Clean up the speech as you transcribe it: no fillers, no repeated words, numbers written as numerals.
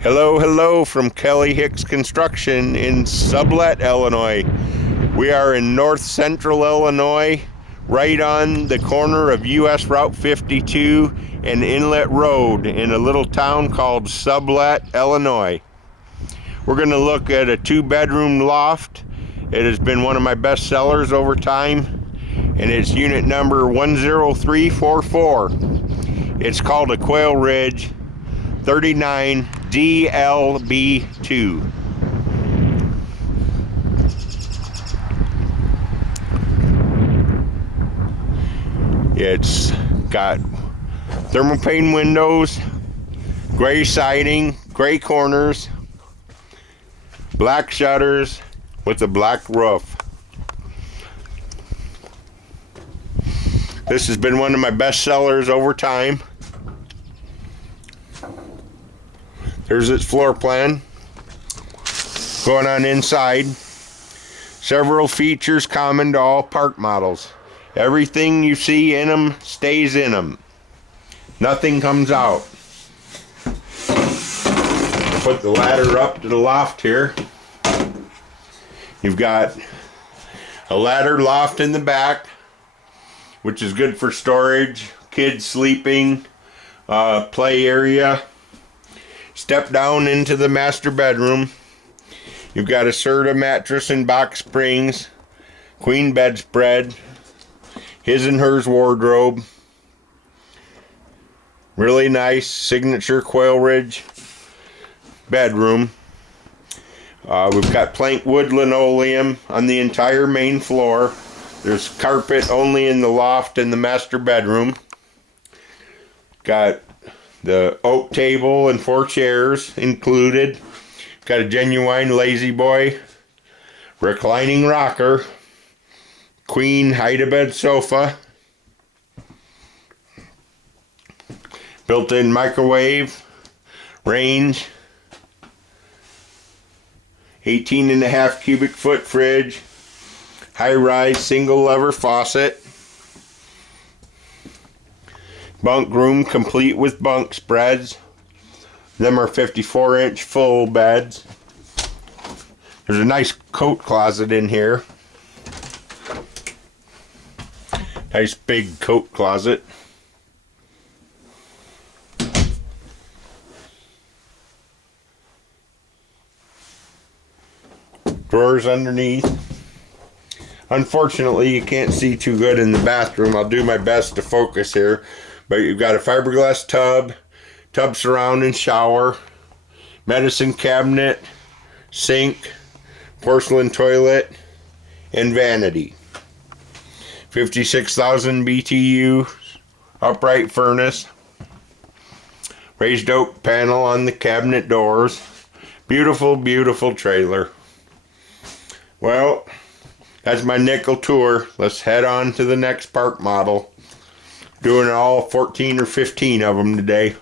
Hello, hello from Kelly Hicks Construction in Sublette, Illinois. We are in north central Illinois, right on the corner of US Route 52 and Inlet Road in a little town called Sublette, Illinois. We're going to look at a 2-bedroom loft. It has been one of my best sellers over time, and it's unit number 10344. It's called a Quailridge 39DLB2. It's got thermopane windows, gray siding, gray corners, black shutters with a black roof. This has been one of my best sellers over time. There's its floor plan. Going on inside, several features common to all park models. Everything you see in them stays in them. Nothing comes out. Put the ladder up to the loft here. You've got a ladder loft in the back, which is good for storage, kids sleeping, play area. Step down into the master bedroom. You've got a Serta mattress and box springs, queen bedspread, his and hers wardrobe. Really nice signature Quailridge bedroom. We've got plank wood linoleum on the entire main floor. There's carpet only in the loft and the master bedroom. Got the oak table and 4 chairs included. Got a genuine Lazy Boy reclining rocker, queen hide-a-bed sofa, built-in microwave, range, 18.5 cubic foot fridge, high-rise single lever faucet, bunk room complete with bunk spreads. Them are 54-inch full beds. There's a nice coat closet in here. Nice big coat closet. Drawers underneath. Unfortunately, you can't see too good in the bathroom. I'll do my best to focus here. But you've got a fiberglass tub surround and shower, medicine cabinet, sink, porcelain toilet, and vanity. 56,000 BTU upright furnace, raised oak panel on the cabinet doors. Beautiful, beautiful trailer. Well, that's my nickel tour. Let's head on to the next park model. Doing all 14 or 15 of them today.